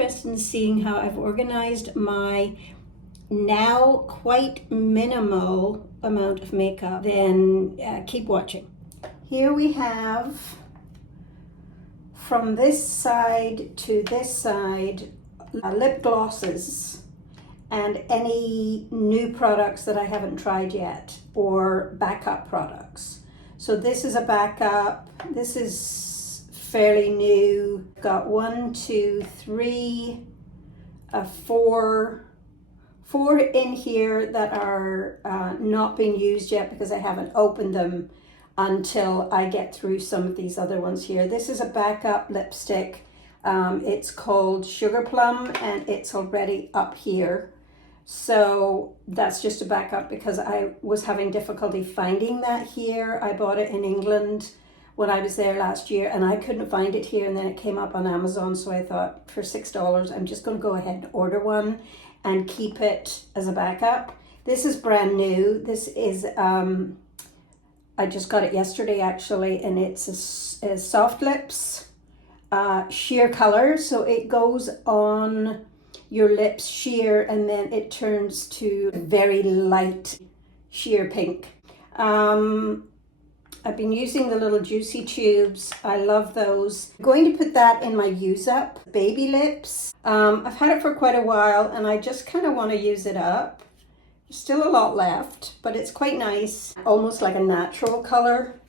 interested in seeing how I've organized my now quite minimal amount of makeup, then keep watching. Here we have, from this side to this side, lip glosses and any new products that I haven't tried yet, or backup products. So this is a backup. This is fairly new. Got 1, 2, 3, 4 in here that are not being used yet because I haven't opened them until I get through some of these other ones here. This is a backup lipstick. It's called Sugar Plum, and it's already up here. So that's just a backup because I was having difficulty finding that here. I bought it in England when I was there last year, and I couldn't find it here, and then it came up on Amazon. So I thought, for $6, I'm just going to go ahead and order one and keep it as a backup. This is brand new. This is, I just got it yesterday actually, and it's a soft lips sheer color. So it goes on your lips sheer, and then it turns to very light sheer pink. I've been using the little juicy tubes. I love those. I'm going to put that in my use up baby lips. I've had it for quite a while, and I just kind of want to use it up. There's still a lot left, but it's quite nice, almost like a natural color.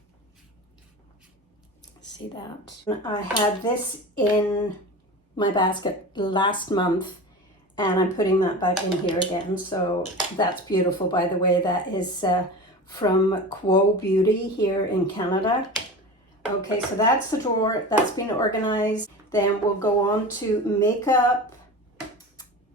See that? I had this in my basket last month, and I'm putting that back in here again. So that's beautiful, by the way. That is from Quo Beauty here in Canada. Okay, so that's the drawer. That's been organized. Then we'll go on to makeup.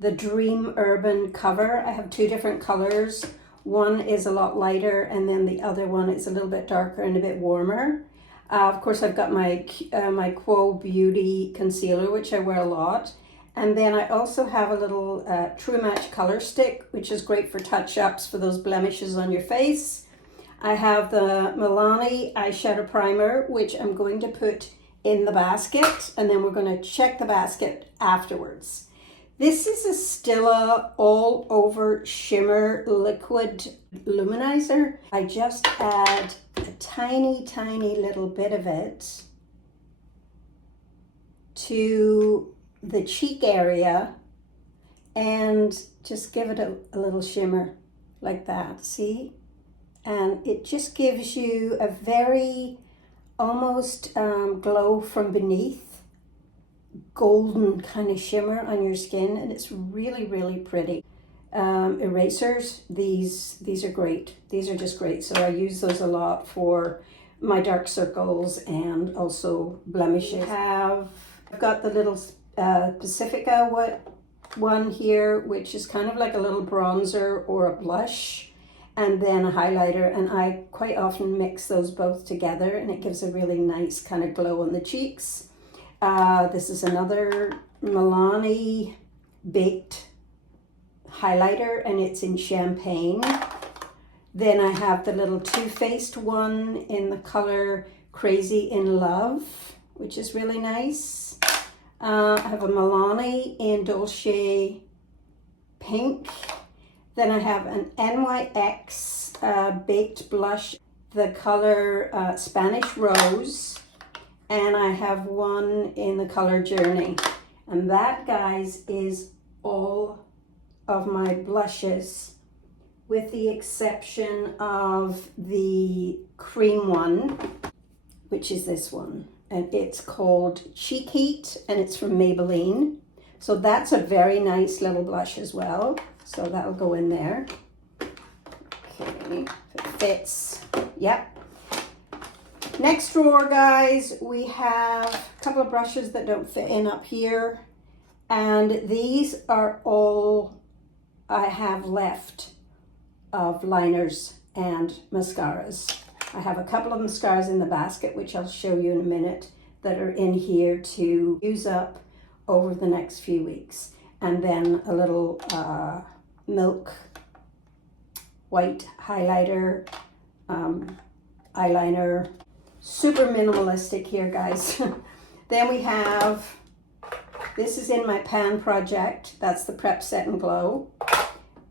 The Dream Urban cover. I have 2 different colors. One is a lot lighter, and then the other one is a little bit darker and a bit warmer. Of course, I've got my my Quo Beauty concealer, which I wear a lot. And then I also have a little True Match color stick, which is great for touch-ups for those blemishes on your face. I have the Milani eyeshadow primer, which I'm going to put in the basket, and then we're going to check the basket afterwards. This is a Stila all over shimmer liquid luminizer. I just add a tiny little bit of it to the cheek area and just give it a little shimmer like that, see? And it just gives you a very almost glow from beneath, golden kind of shimmer on your skin, and it's really pretty. Erasers, these are great. These are just great. So I use those a lot for my dark circles and also blemishes. I've got the little Pacifica one here, which is kind of like a little bronzer or a blush, and then a highlighter, and I quite often mix those both together, and it gives a really nice kind of glow on the cheeks. This is another Milani baked highlighter, and it's in champagne. Then I have the little Too Faced one in the color Crazy in Love, which is really nice. I have a Milani in Dolce Pink. Then I have an NYX baked blush, the color Spanish Rose. And I have one in the color Journey. And that, guys, is all of my blushes, with the exception of the cream one, which is this one. And it's called Cheek Heat, and it's from Maybelline. So that's a very nice little blush as well. So that'll go in there. Okay, if it fits. Yep. Next drawer, guys, we have a couple of brushes that don't fit in up here. And these are all I have left of liners and mascaras. I have a couple of mascaras in the basket, which I'll show you in a minute, that are in here to use up over the next few weeks. And then a little milk white highlighter, eyeliner. Super minimalistic here, guys. Then we have This is in my pan project. That's the Prep Set and Glow.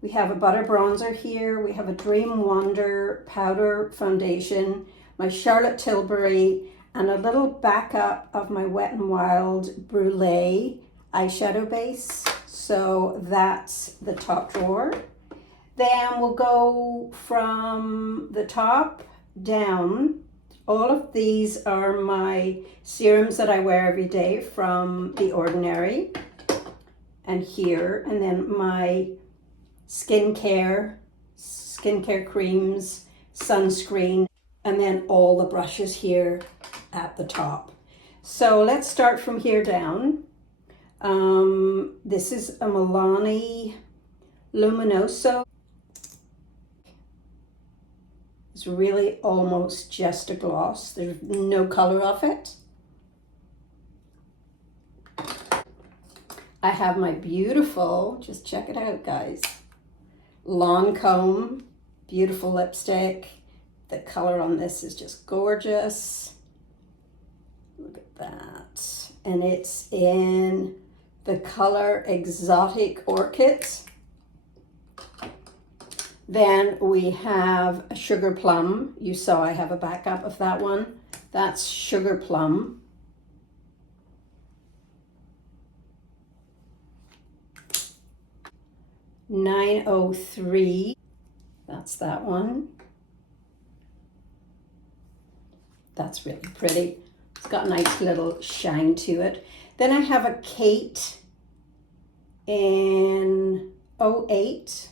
We have a butter bronzer here. We have a Dream Wonder powder foundation, my Charlotte Tilbury, and a little backup of my Wet n Wild Brulee eyeshadow base. So that's the top drawer. Then we'll go from the top down. All of these are my serums that I wear every day from The Ordinary. And here, and then my skincare creams, sunscreen, and then all the brushes here at the top. So let's start from here down. This is a Milani Luminoso. It's really almost just a gloss. There's no color of it. I have my beautiful, just check it out guys, Lancome, beautiful lipstick. The color on this is just gorgeous. Look at that. And it's in the color Exotic Orchid. Then we have a Sugar Plum. You saw I have a backup of that one. That's Sugar Plum. $9.03. That's that one. That's really pretty. It's got a nice little shine to it. Then I have a Kate in 08.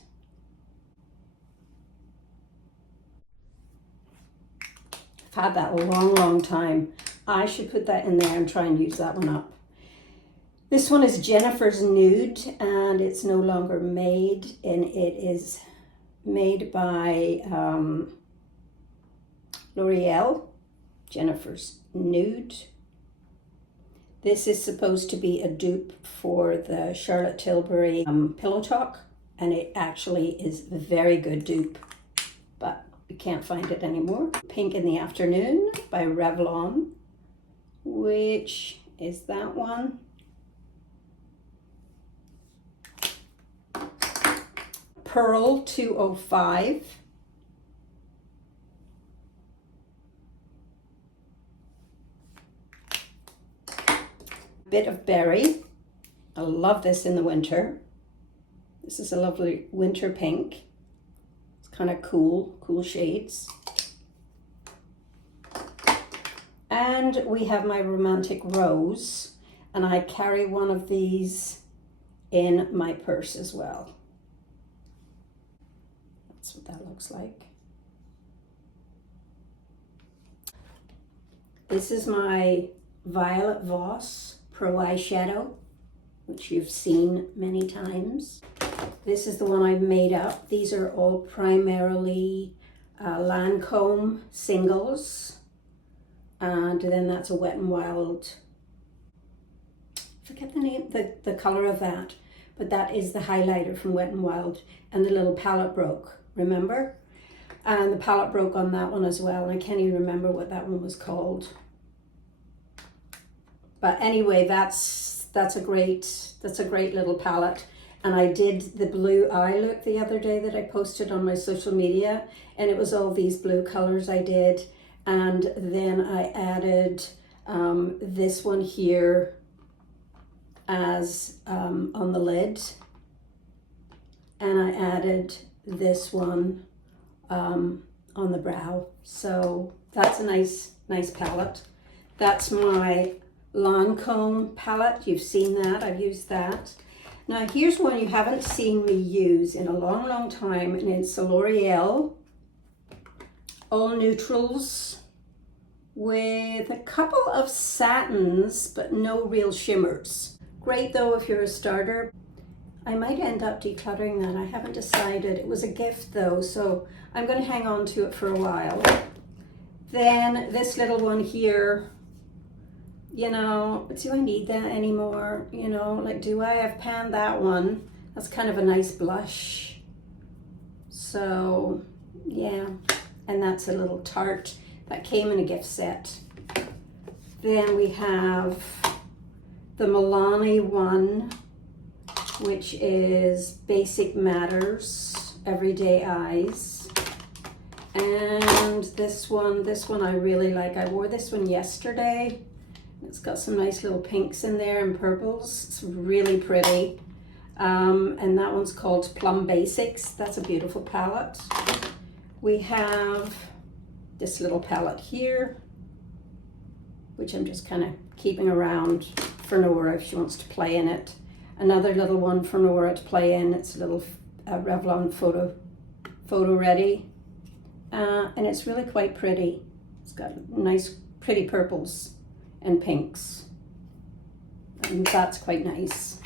I've had that a long time. I should put that in there and try and use that one up. This one is Jennifer's Nude, and it's no longer made, and it is made by L'Oreal. Jennifer's Nude. This is supposed to be a dupe for the Charlotte Tilbury Pillow Talk, and it actually is a very good dupe, but you can't find it anymore. Pink in the Afternoon by Revlon, which is that one. Pearl 205. Bit of Berry. I love this in the winter. This is a lovely winter pink. It's kind of cool shades. And we have my Romantic Rose, and I carry one of these in my purse as well. That's what that looks like. This is my Violet Voss Pro Eyeshadow, which you've seen many times. This is the one I've made up. These are all primarily Lancome singles. And then that's a Wet n Wild, forget the name, the color of that. But that is the highlighter from Wet n Wild, and the little palette broke, remember? And the palette broke on that one as well. And I can't even remember what that one was called. But anyway, that's a great little palette. And I did the blue eye look the other day that I posted on my social media, and it was all these blue colors I did. And then I added this one here as on the lid, and I added this one on the brow. So that's a nice palette. That's my Lancome palette. You've seen that. I've used that. Now here's one you haven't seen me use in a long time, and it's a L'Oreal All Neutrals with a couple of satins but no real shimmers. Great though if you're a starter. I might end up decluttering that. I haven't decided. It was a gift though, so I'm going to hang on to it for a while. Then this little one here, you know, do I need that anymore? You know, like, do I have panned that one? That's kind of a nice blush. So yeah, and that's a little Tarte that came in a gift set. Then we have the Milani one, which is Basic Matters, Everyday Eyes. And this one I really like. I wore this one yesterday. It's got some nice little pinks in there and purples. It's really pretty. And that one's called Plum Basics. That's a beautiful palette. We have this little palette here, which I'm just kind of keeping around for Nora if she wants to play in it. Another little one for Nora to play in. It's a little Revlon photo ready. And it's really quite pretty. It's got nice pretty purples and pinks. And that's quite nice.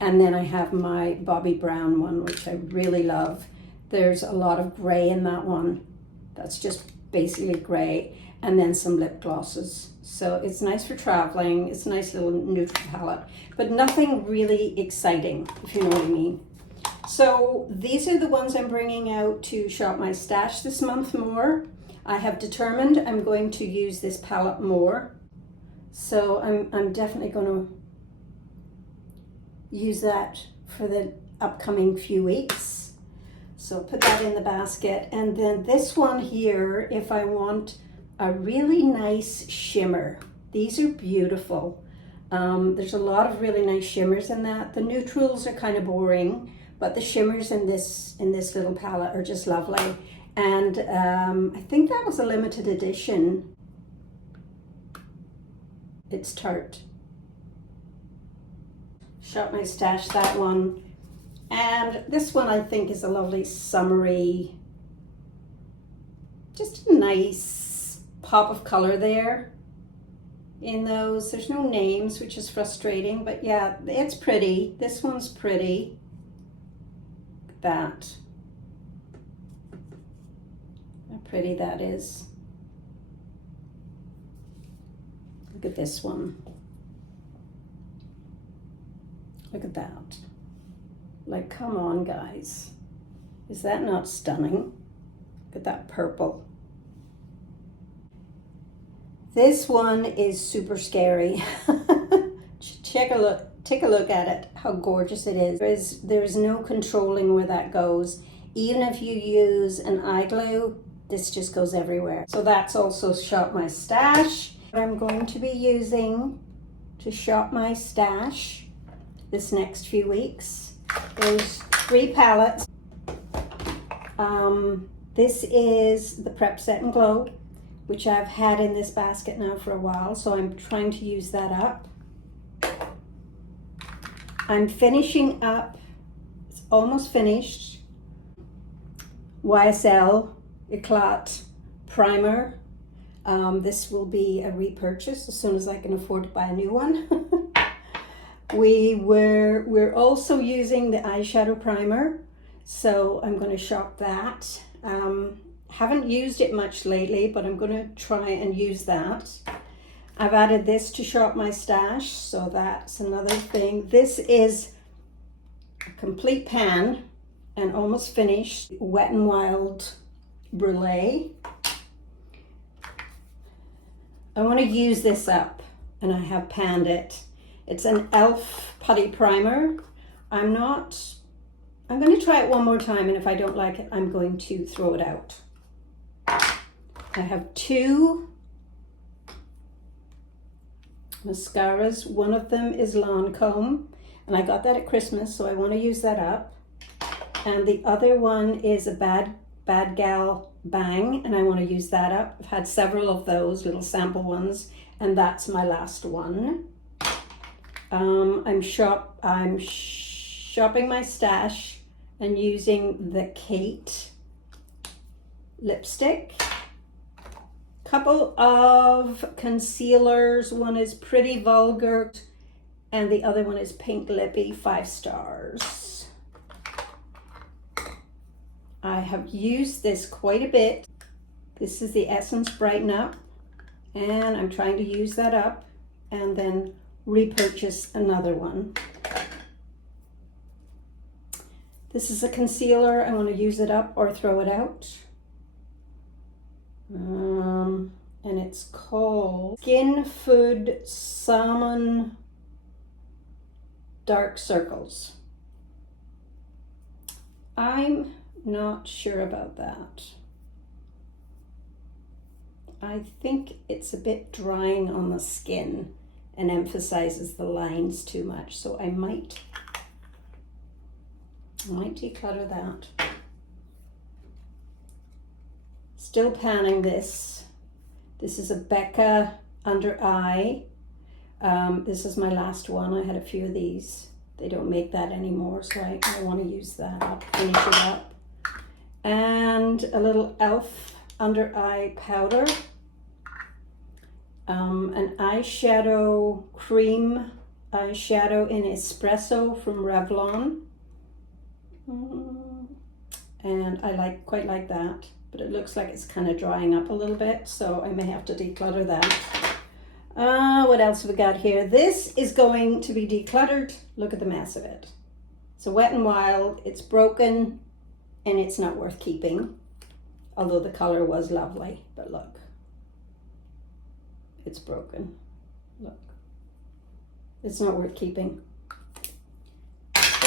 And then I have my Bobbi Brown one, which I really love. There's a lot of gray in that one. That's just basically gray. And then some lip glosses. So it's nice for traveling. It's a nice little neutral palette, but nothing really exciting, if you know what I mean. So these are the ones I'm bringing out to shop my stash this month more. I have determined I'm going to use this palette more. So I'm definitely going to use that for the upcoming few weeks. So put that in the basket. And then this one here, if I want a really nice shimmer. These are beautiful. There's a lot of really nice shimmers in that. The neutrals are kind of boring, but the shimmers in this little palette are just lovely. And I think that was a limited edition. It's Tarte. Shop my stash, that one. And this one I think is a lovely summery, just a nice pop of color there in those. There's no names, which is frustrating, but yeah, it's pretty. This one's pretty. That. How pretty that is. Look at this one. Look at that. Like, come on, guys. Is that not stunning? Look at that purple. This one is super scary. Take a look at it, how gorgeous it is. There's no controlling where that goes. Even if you use an eye glue, this just goes everywhere. So that's also Shop My Stash. I'm going to be using to shop my stash this next few weeks. There's 3 palettes. This is the Prep Set and Glow, which I've had in this basket now for a while, so I'm trying to use that up. I'm finishing up, it's almost finished, YSL Eclat Primer. This will be a repurchase as soon as I can afford to buy a new one. We're also using the eyeshadow primer, so I'm going to shop that. Haven't used it much lately, but I'm going to try and use that. I've added this to shop my stash, so that's another thing. This is a complete pan and almost finished Wet n Wild Brulee. I want to use this up, and I have panned it. It's an e.l.f. putty primer. I'm going to try it one more time, and if I don't like it, I'm going to throw it out. I have 2 mascaras. One of them is Lancome, and I got that at Christmas, so I want to use that up. And the other one is a Bad Gal Bang, and I want to use that up. I've had several of those little sample ones, and that's my last one. I'm shopping my stash and using the Kate lipstick. Couple of concealers. One is Pretty Vulgar and the other one is Pink Lippy, 5 stars. I have used this quite a bit. This is the Essence Brighten Up, and I'm trying to use that up and then repurchase another one. This is a concealer. I want to use it up or throw it out. And it's called Skin Food Salmon dark circles. I'm not sure about that. I think it's a bit drying on the skin and emphasizes the lines too much, so I might declutter that. Still panning this. This is a Becca under eye. This is my last one. I had a few of these. They don't make that anymore, so I want to use that up, finish it up. And a little e.l.f. under eye powder. An eyeshadow, cream eyeshadow in Espresso from Revlon. And I quite like that, but it looks like it's kind of drying up a little bit, so I may have to declutter that. What else have we got here? This is going to be decluttered. Look at the mess of it. So Wet n Wild, it's broken and it's not worth keeping, although the color was lovely, but look. It's broken. Look. It's not worth keeping.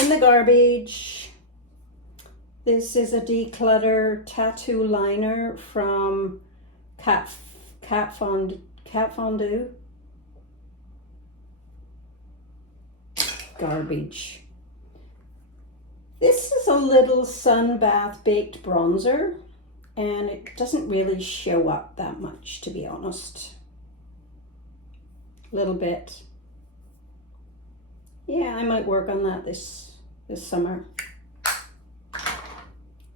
In the garbage, this is a declutter tattoo liner from Cat Fondue. Garbage. This is a little sun bath baked bronzer, and it doesn't really show up that much, to be honest. A little bit. Yeah, I might work on that this summer.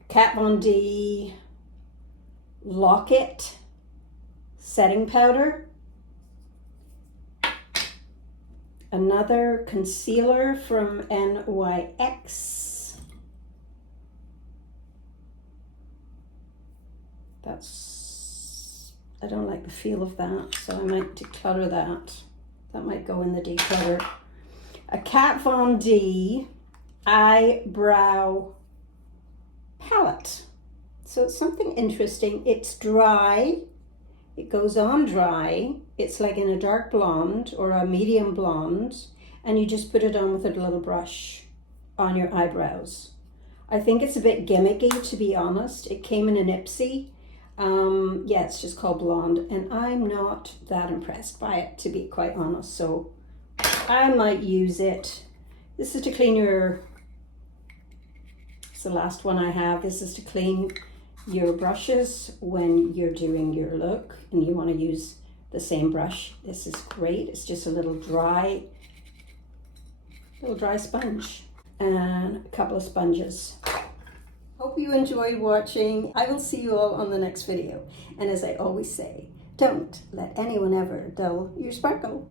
Kat Von D Lock-It setting powder. Another concealer from NYX. I don't like the feel of that, so I might declutter that. That might go in the declutter. A Kat Von D eyebrow palette. So it's something interesting. It's dry. It goes on dry. It's like in a dark blonde or a medium blonde, and you just put it on with a little brush on your eyebrows. I think it's a bit gimmicky, to be honest. It came in an Ipsy. Yeah, it's just called Blonde, and I'm not that impressed by it, to be quite honest, so I might use it. This is to clean it's the last one I have. This is to clean your brushes when you're doing your look and you want to use the same brush. This is great. It's just a little dry sponge and a couple of sponges. Hope you enjoyed watching. I will see you all on the next video. And as I always say, don't let anyone ever dull your sparkle.